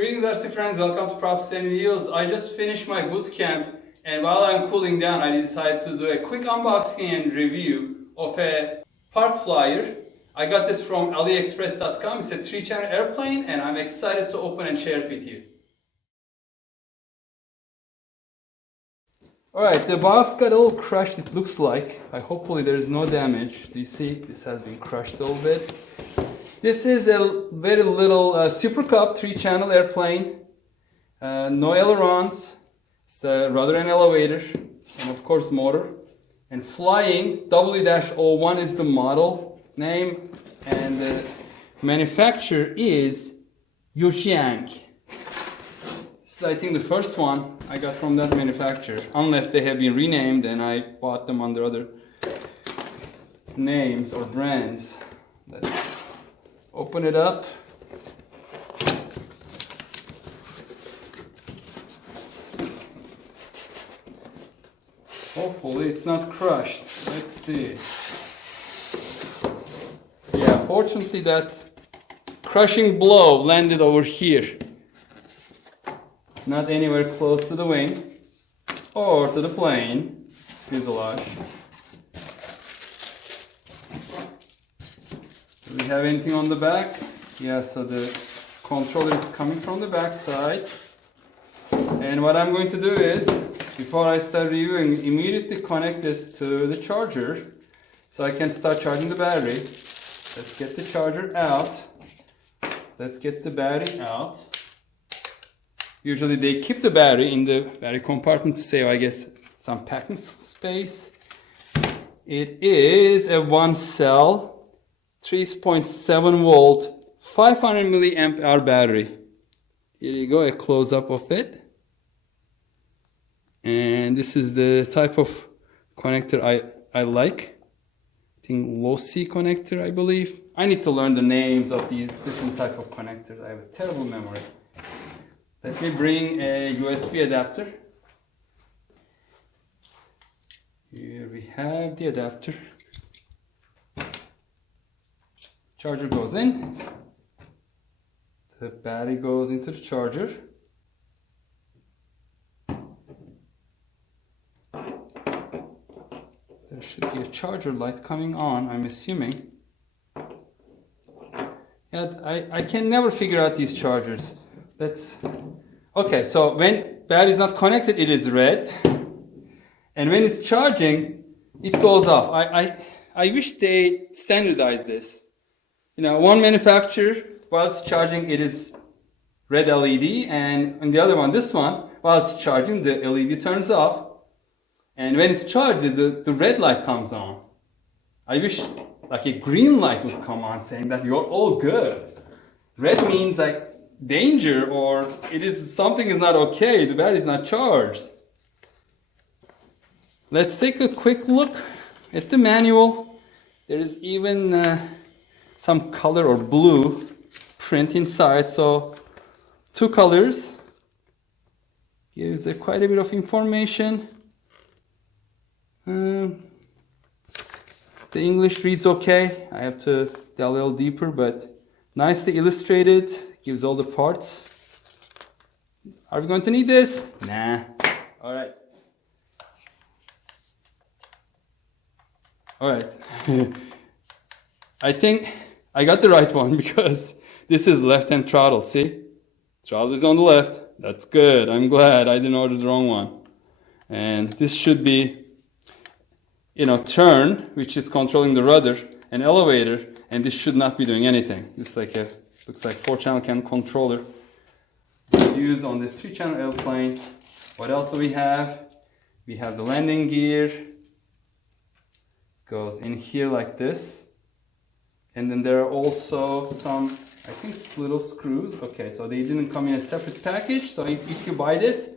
Greetings RC friends, welcome to Props and Wheels. I just finished my boot camp and while I'm cooling down I decided to do a quick unboxing and review of a park flyer. I got this from AliExpress.com. It's a 3-channel airplane and I'm excited to open and share it with you. Alright, the box got all crushed, it looks like. Hopefully there is no damage. Do you see? This has been crushed a little bit. This is a very little Super Cub 3-channel airplane. No ailerons. It's a rudder and elevator. And of course motor. And flying, W01 is the model name. And the manufacturer is Xiang. This is I think the first one I got from that manufacturer. Unless they have been renamed and I bought them under other names or brands. Let's open it up. Hopefully it's not crushed. Let's see. Yeah, fortunately that crushing blow landed over here. Not anywhere close to the wing or to the plane fuselage. Do we have anything on the back? Yeah, so the controller is coming from the back side. And what I'm going to do is, before I start reviewing, immediately connect this to the charger so I can start charging the battery. Let's get the charger out. Let's get the battery out. Usually they keep the battery in the battery compartment to save, I guess, some packing space. It is a 1-cell 3.7 volt 500 milliamp hour battery. Here you go, a close-up of it. And this is the type of connector I like. I think low C connector, I believe. I need to learn the names of these different type of connectors. I have a terrible memory. Let me bring a USB adapter. Here we have the adapter. Charger goes in. The battery goes into the charger. There should be a charger light coming on, I'm assuming. Yeah, I can never figure out these chargers. Okay, so when battery is not connected, it is red. And when it's charging, it goes off. I wish they standardized this. You know, one manufacturer, while it's charging, it is red LED, and on the other one, this one, while it's charging, the LED turns off. And when it's charged, the red light comes on. I wish like a green light would come on saying that you're all good. Red means like danger or something is not okay, the battery is not charged. Let's take a quick look at the manual. There is even some color or blue print inside, so 2 colors. Gives quite a bit of information. The English reads okay. I have to delve a little deeper, but nicely illustrated. Gives all the parts. Are we going to need this? Nah. Alright. Alright. I think I got the right one because this is left-hand throttle, see? Throttle is on the left. That's good. I'm glad I didn't order the wrong one. And this should be, you know, turn, which is controlling the rudder, and elevator, and this should not be doing anything. It's like looks like 4-channel controller used on this 3-channel airplane. What else do we have? We have the landing gear. It goes in here like this. And then there are also some, I think, little screws. Okay, so they didn't come in a separate package. So if you buy this,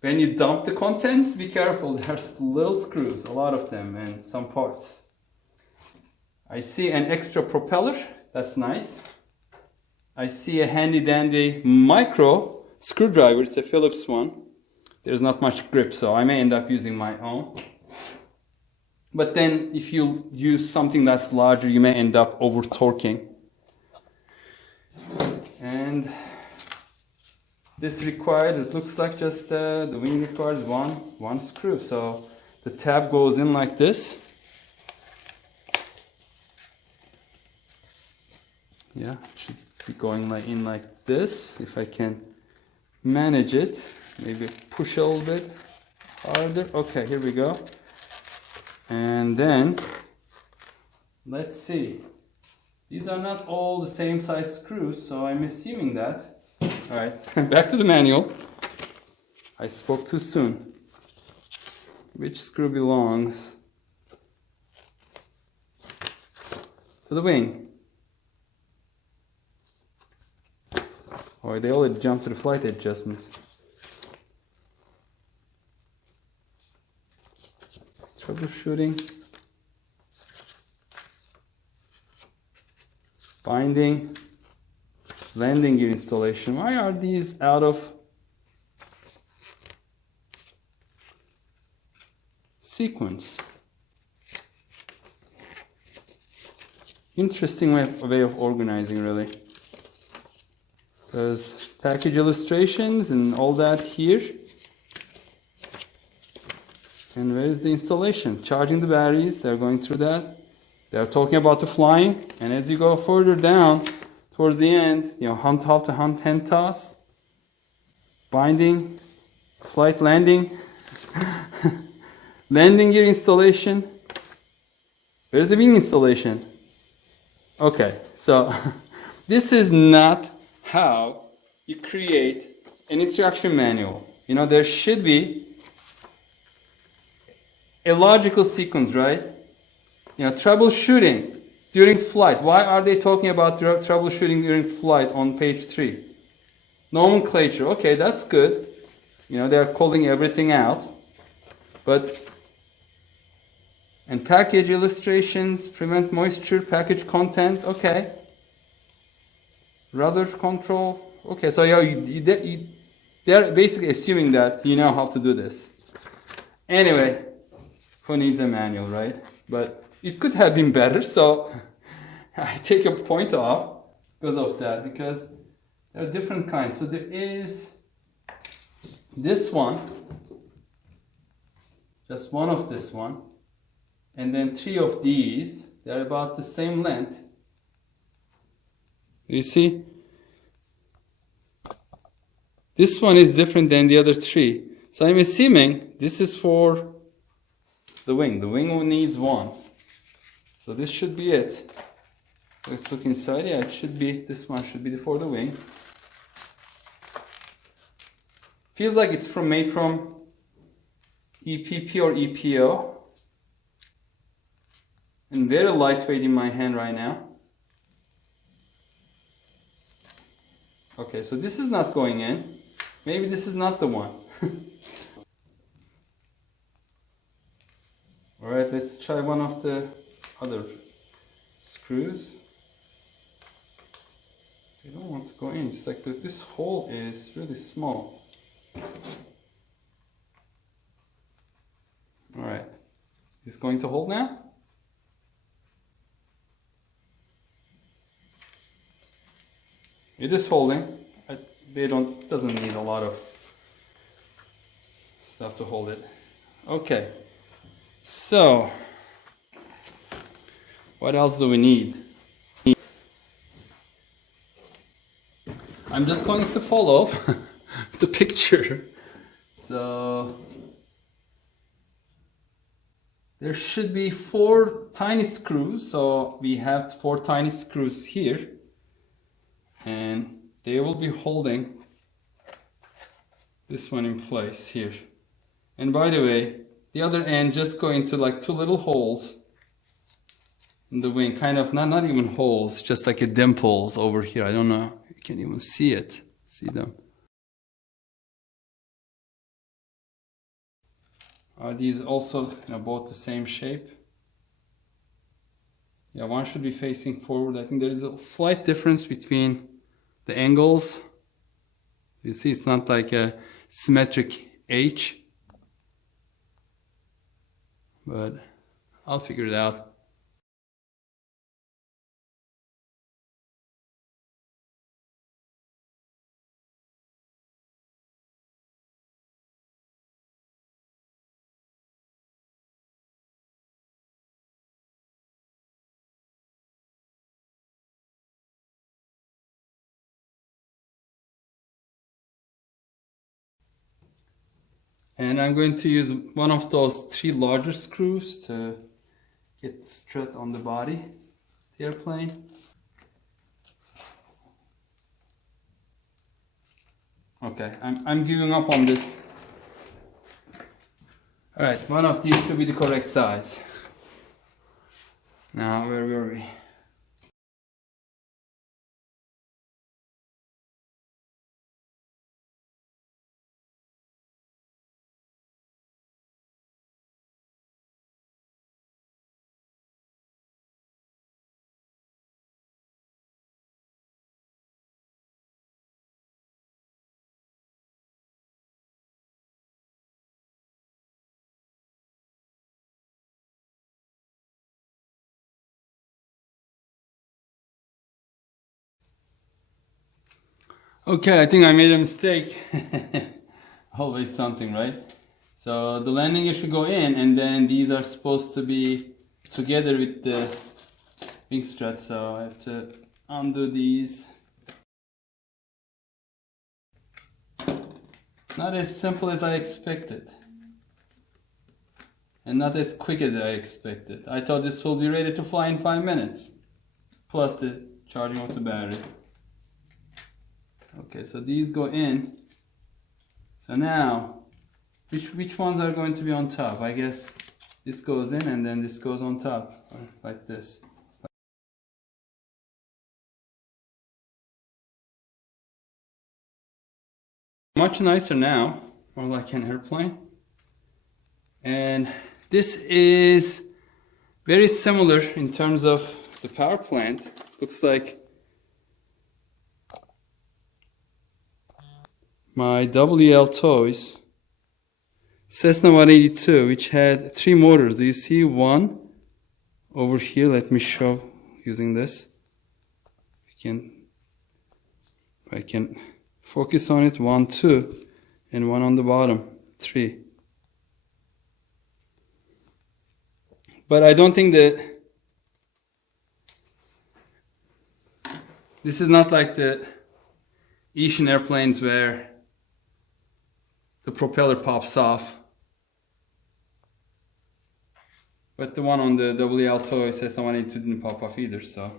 when you dump the contents, be careful. There's little screws, a lot of them, and some parts. I see an extra propeller. That's nice. I see a handy dandy micro screwdriver. It's a Phillips one. There's not much grip, so I may end up using my own. But then if you use something that's larger, you may end up over torquing. And this requires, it looks like just the wing requires one screw. So the tab goes in like this. Yeah, it should be going in like this. If I can manage it, maybe push a little bit harder. Okay, here we go. And then let's see. These are not all the same size screws, so I'm assuming that. All right, back to the manual. I spoke too soon. Which screw belongs to the wing? Or they already jumped to the flight adjustment. Troubleshooting. Binding. Landing gear installation. Why are these out of sequence? Interesting way of organizing, really. There's package illustrations and all that here. And where is the installation? Charging the batteries, they're going through that. They're talking about the flying, and as you go further down towards the end, you know, how to hand toss, binding, flight landing, landing gear installation. Where's the wing installation? Okay, so this is not how you create an instruction manual. You know, there should be a logical sequence, right? You know, troubleshooting during flight. Why are they talking about troubleshooting during flight on page 3? Nomenclature. Okay, that's good. You know, they're calling everything out. But, and package illustrations, prevent moisture, package content. Okay. Rudder control. Okay, so yeah, they're basically assuming that you know how to do this. Anyway, who needs a manual, right? But it could have been better, so I take a point off because of that, because there are different kinds. So there is this one, just one of this one, and then 3 of these. They're about the same length. You see? This one is different than the other 3. So I'm assuming this is for the wing. The wing needs 1. So this should be it. Let's look inside. Yeah, it should be, this one should be for the wing. Feels like it's made from EPP or EPO. And very lightweight in my hand right now. Okay, so this is not going in. Maybe this is not the one. Alright, let's try one of the other screws. They don't want to go in. It's like this hole is really small. Alright. Is it going to hold now? It is holding. Doesn't need a lot of stuff to hold it. Okay. So, what else do we need? I'm just going to follow the picture. So, there should be 4 tiny screws. So, we have 4 tiny screws here. And they will be holding this one in place here. And by the way, the other end just go into like 2 little holes in the wing, kind of not even holes, just like a dimples over here. I don't know, you can't even see it. See them? Are these also both the same shape? Yeah, one should be facing forward. I think there is a slight difference between the angles. You see, it's not like a symmetric H, but I'll figure it out. And I'm going to use one of those 3 larger screws to get the strut on the body of the airplane. Okay, I'm giving up on this. Alright, one of these should be the correct size. Now, where were we? Okay, I think I made a mistake. Always something, right? So the landing gear should go in, and then these are supposed to be together with the wing strut. So I have to undo these. Not as simple as I expected. And not as quick as I expected. I thought this will be ready to fly in 5 minutes. Plus the charging of the battery. Okay, so these go in. So now, which ones are going to be on top? I guess this goes in and then this goes on top, like this. Much nicer now, more like an airplane. And this is very similar in terms of the power plant. Looks like my WLtoys Cessna 182, which had 3 motors. Do you see one over here? Let me show using this. I can focus on it. 1, 2, and one on the bottom, 3. But I don't think that this is not like the Asian airplanes where the propeller pops off. But the one on the WLtoys Cessna 182 didn't pop off either, so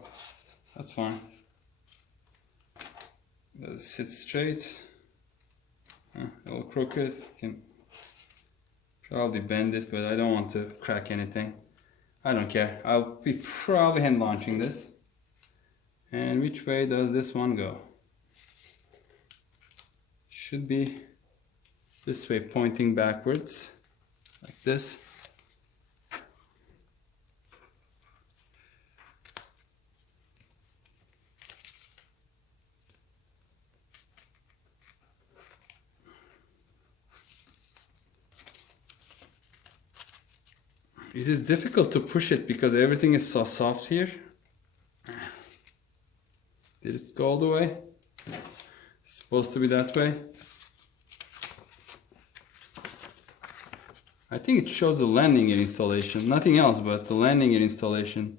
that's fine. Sit straight. A little crooked. Can probably bend it, but I don't want to crack anything. I don't care. I'll be probably hand launching this. And which way does this one go? Should be this way, pointing backwards, like this. It is difficult to push it because everything is so soft here. Did it go all the way? It's supposed to be that way. I think it shows the landing gear installation, nothing else, but the landing gear installation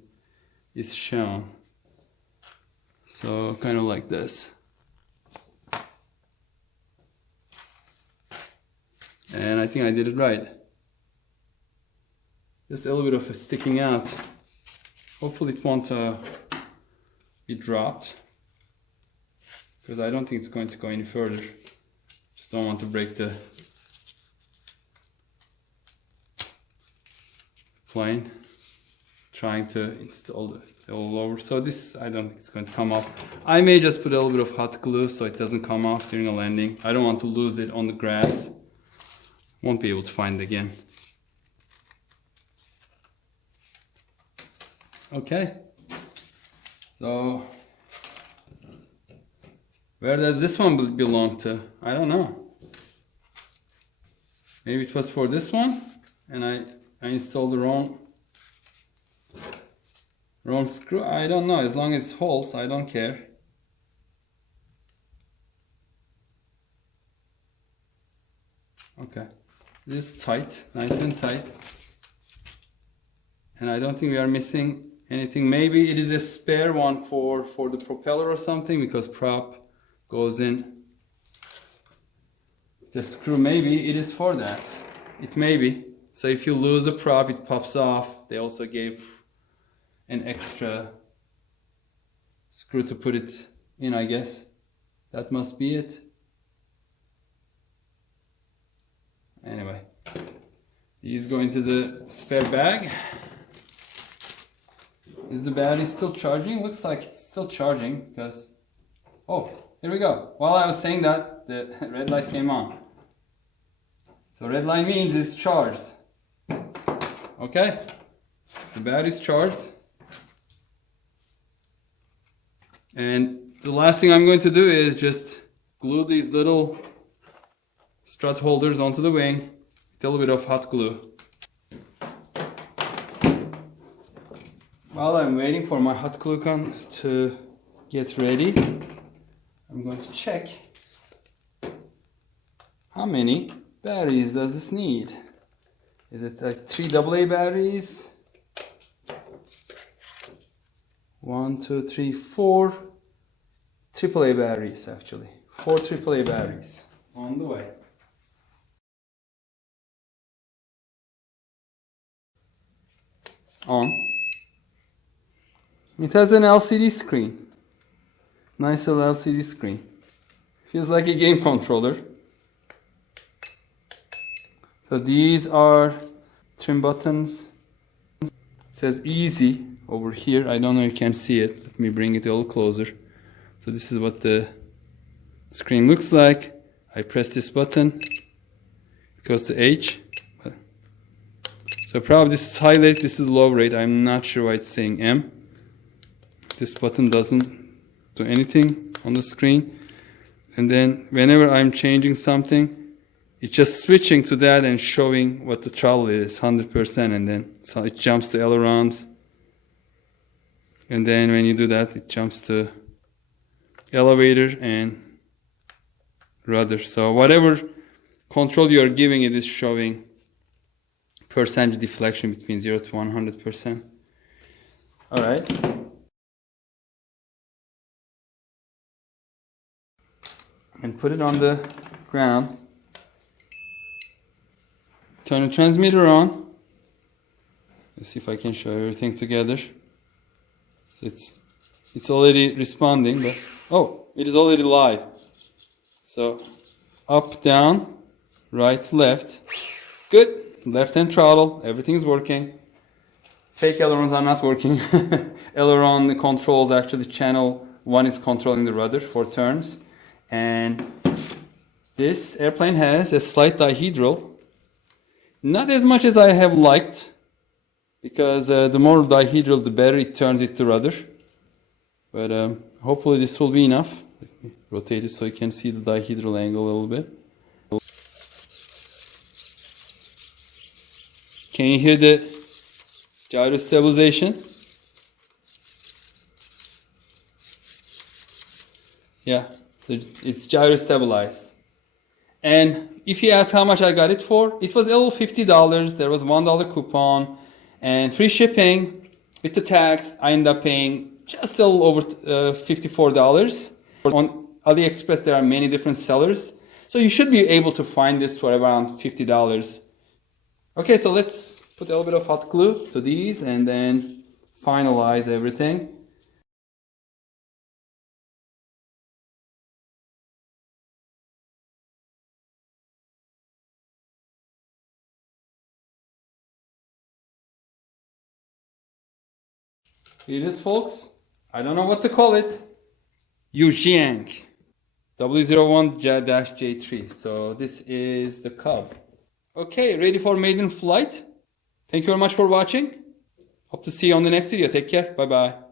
is shown. So kind of like this. And I think I did it right. Just a little bit of a sticking out. Hopefully it won't be dropped, because I don't think it's going to go any further. Just don't want to break the plane trying to install it all over. So this, I don't think it's going to come off. I may just put a little bit of hot glue so it doesn't come off during a landing. I don't want to lose it on the grass. Won't be able to find it again. Okay, so where does this one belong to? I don't know. Maybe it was for this one and I installed the wrong screw. I don't know. As long as it holds, I don't care. Okay, this is tight, nice and tight. And I don't think we are missing anything. Maybe it is a spare one for the propeller or something, because prop goes in the screw, maybe it is for that. It may be. So if you lose a prop, it pops off. They also gave an extra screw to put it in, I guess. That must be it. Anyway, these go into the spare bag. Is the battery still charging? Looks like it's still charging because, oh, here we go. While I was saying that, the red light came on. So red light means it's charged. Okay, the battery's charged. And the last thing I'm going to do is just glue these little strut holders onto the wing with a little bit of hot glue. While I'm waiting for my hot glue gun to get ready, I'm going to check how many batteries does this need. Is it like 3 AA batteries? 1, 2, 3, 4 AAA batteries actually. 4 AAA batteries on the way. On. It has an LCD screen. Nice little LCD screen. Feels like a game controller. So these are trim buttons. It says easy over here. I don't know if you can see it. Let me bring it a little closer. So this is what the screen looks like. I press this button. It goes to H. So probably this is high rate, this is low rate. I'm not sure why it's saying M. This button doesn't do anything on the screen. And then whenever I'm changing something, it's just switching to that and showing what the throttle is, 100%. And then so it jumps to ailerons. And then when you do that, it jumps to elevator and rudder. So whatever control you are giving it is showing percentage deflection between 0 to 100%. All right. And put it on the ground. Turn the transmitter on. Let's see if I can show everything together. It's already responding, but oh, it is already live. So up, down, right, left. Good. Left hand throttle, everything's working. Fake ailerons are not working. Aileron controls actually channel 1 is controlling the rudder for turns. And this airplane has a slight dihedral. Not as much as I have liked, because the more dihedral, the better it turns it to rudder. But hopefully this will be enough. Let me rotate it so you can see the dihedral angle a little bit. Can you hear the gyro stabilization? Yeah, so it's gyro stabilized. And if you ask how much I got it for, it was a little $50. There was $1 coupon and free shipping with the tax. I ended up paying just a little over $54. On AliExpress, there are many different sellers. So you should be able to find this for around $50. Okay, so let's put a little bit of hot glue to these and then finalize everything. Here it is, folks. I don't know what to call it. Xiang W01-J3. So this is the Cub. Okay, ready for maiden flight. Thank you very much for watching. Hope to see you on the next video. Take care. Bye bye.